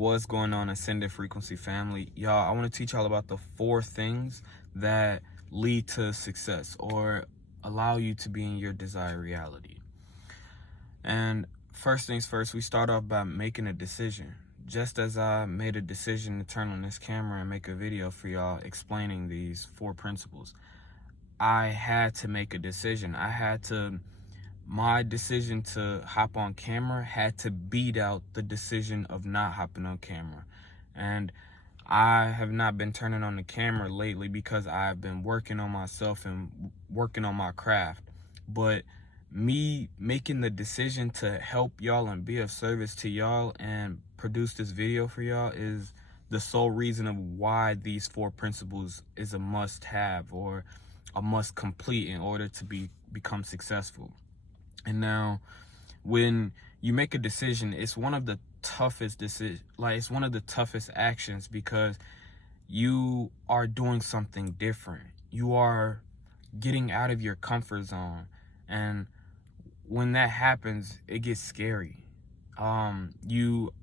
What's going on, Ascended Frequency family? Y'all, I want to teach y'all about the 4 things that lead to success or allow you to be in your desired reality. And first things first, we start off by making a decision. Just as I made a decision to turn on this camera and make a video for y'all explaining these 4 principles, I had to make a decision. My decision to hop on camera had to beat out the decision of not hopping on camera. And I have not been turning on the camera lately because I've been working on myself and working on my craft. But me making the decision to help y'all and be of service to y'all and produce this video for y'all is the sole reason of why these 4 principles is a must-have or a must complete in order to become successful. And now, when you make a decision, it's one of the toughest it's one of the toughest actions because you are doing something different. You are getting out of your comfort zone, and when that happens, it gets scary. You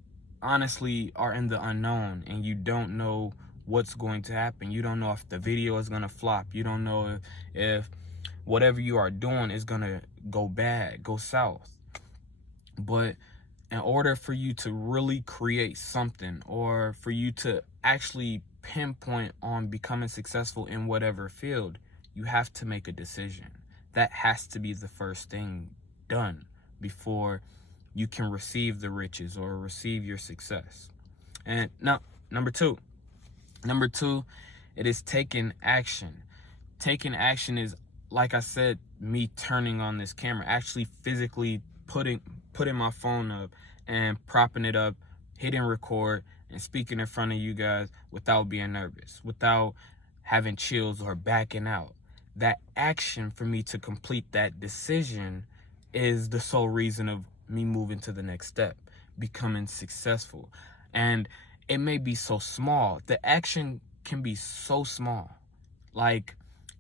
honestly are in the unknown, and you don't know what's going to happen. You don't know if the video is gonna flop. You don't know if whatever you are doing is gonna go bad, go south. But in order for you to really create something, or for you to actually pinpoint on becoming successful in whatever field, you have to make a decision. That has to be the first thing done before you can receive the riches or receive your success. And now, number two, it is taking action. Taking action is, like I said, me turning on this camera, actually physically putting my phone up and propping it up, hitting record and speaking in front of you guys without being nervous, without having chills or backing out. That action for me to complete that decision is the sole reason of me moving to the next step, becoming successful. And it may be so small. The action can be so small, like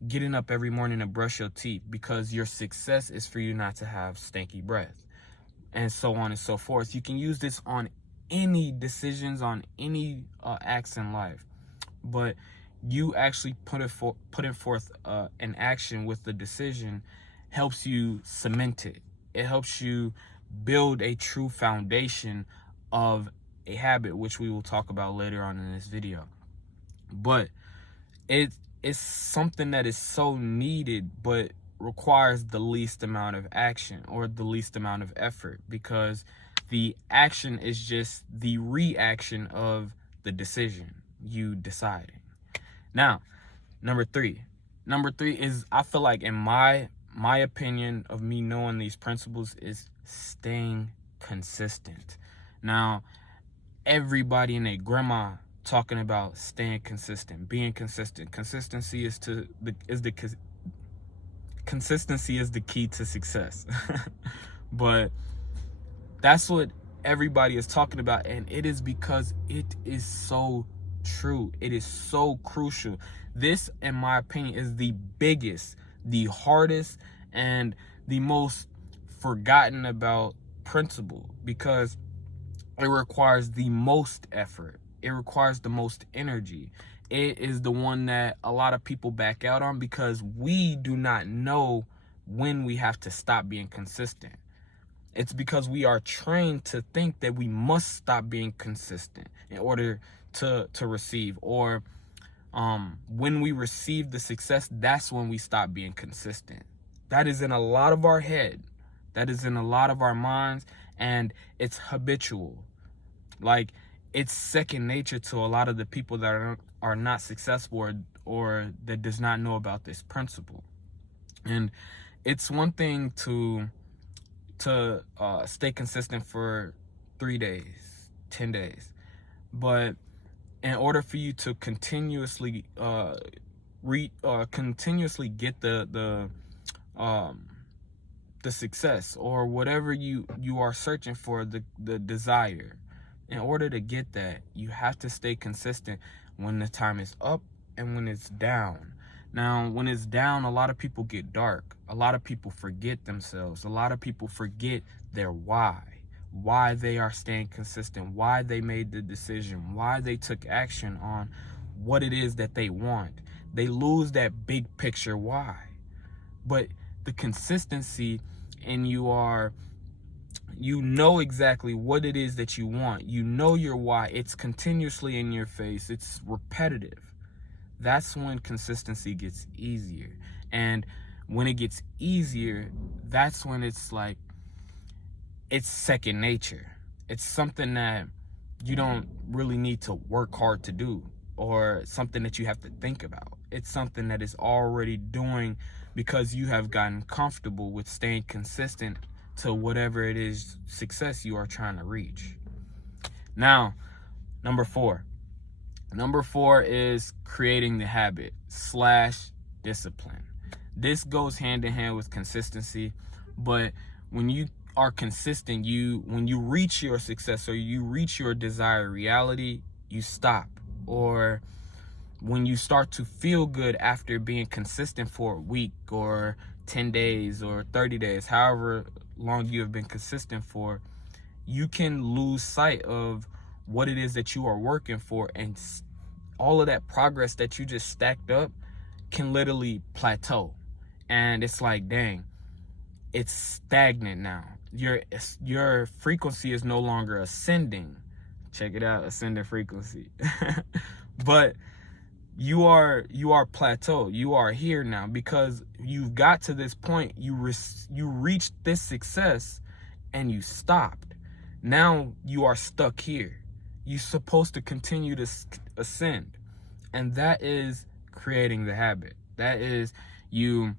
getting up every morning to brush your teeth, because your success is for you not to have stanky breath, and so on and so forth. You can use this on any decisions, on any acts in life, but you actually putting forth an action with the decision helps you cement it. It helps you build a true foundation of a habit, which we will talk about later on in this video. But it's something that is so needed, but requires the least amount of action or the least amount of effort, because the action is just the reaction of the decision, you deciding. Now, number three is, I feel like, in my opinion of me knowing these principles, is staying consistent. Now, everybody and their grandma talking about staying consistent, being consistent. Consistency is the key to success. But that's what everybody is talking about, and it is because it is so true. It is so crucial. This, in my opinion, is the biggest, the hardest, and the most forgotten about principle, because it requires the most effort. It requires the most energy. It is the one that a lot of people back out on because we do not know when we have to stop being consistent. It's because we are trained to think that we must stop being consistent in order to receive, or when we receive the success, that's when we stop being consistent. That is in a lot of our head. That is in a lot of our minds, and it's habitual. Like, it's second nature to a lot of the people that are not successful, or that does not know about this principle. And it's one thing to stay consistent for 3 days, 10 days, but in order for you to continuously get the success, or whatever you are searching for, the desire, in order to get that, you have to stay consistent when the time is up and when it's down. Now, when it's down, a lot of people get dark. A lot of people forget themselves. A lot of people forget their why. why they are staying consistent, why they made the decision, why they took action on what it is that they want. They lose that big picture why. But the consistency, and you know exactly what it is that you want. You know your why. It's continuously in your face. It's repetitive. That's when consistency gets easier. And when it gets easier, that's when it's like, it's second nature. It's something that you don't really need to work hard to do, or something that you have to think about. It's something that is already doing because you have gotten comfortable with staying consistent to whatever it is success you are trying to reach. Now, number four is creating the habit / discipline. This goes hand in hand with consistency, but when you are consistent, when you reach your success or you reach your desired reality, you stop. Or when you start to feel good after being consistent for a week or 10 days or 30 days, however long you have been consistent for, you can lose sight of what it is that you are working for, and all of that progress that you just stacked up can literally plateau. And it's like, dang, it's stagnant now. Your frequency is no longer ascending. Check it out, ascending frequency. But you are plateaued. You are here now because you've got to this point. You reached this success and you stopped. Now you are stuck here. You're supposed to continue to ascend, and that is creating the habit. That is you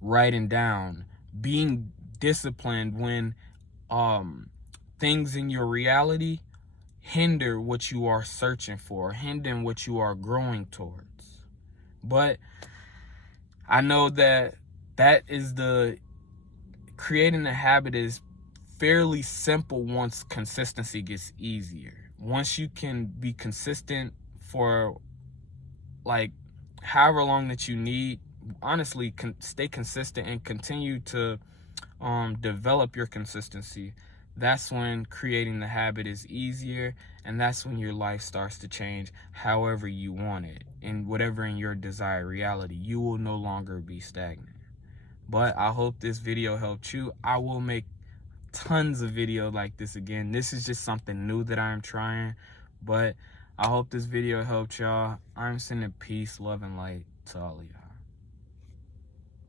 writing down, being disciplined when things in your reality hinder what you are searching for, hinder what you are growing towards. But I know that is creating a habit is fairly simple once consistency gets easier. Once you can be consistent for like however long that you need, honestly, stay consistent and continue to develop your consistency. That's when creating the habit is easier, and that's when your life starts to change however you want it, and whatever in your desired reality. You will no longer be stagnant. But I hope this video helped you. I will make tons of videos like this again. This is just something new that I'm trying, but I hope this video helped y'all. I'm sending peace, love, and light to all of you.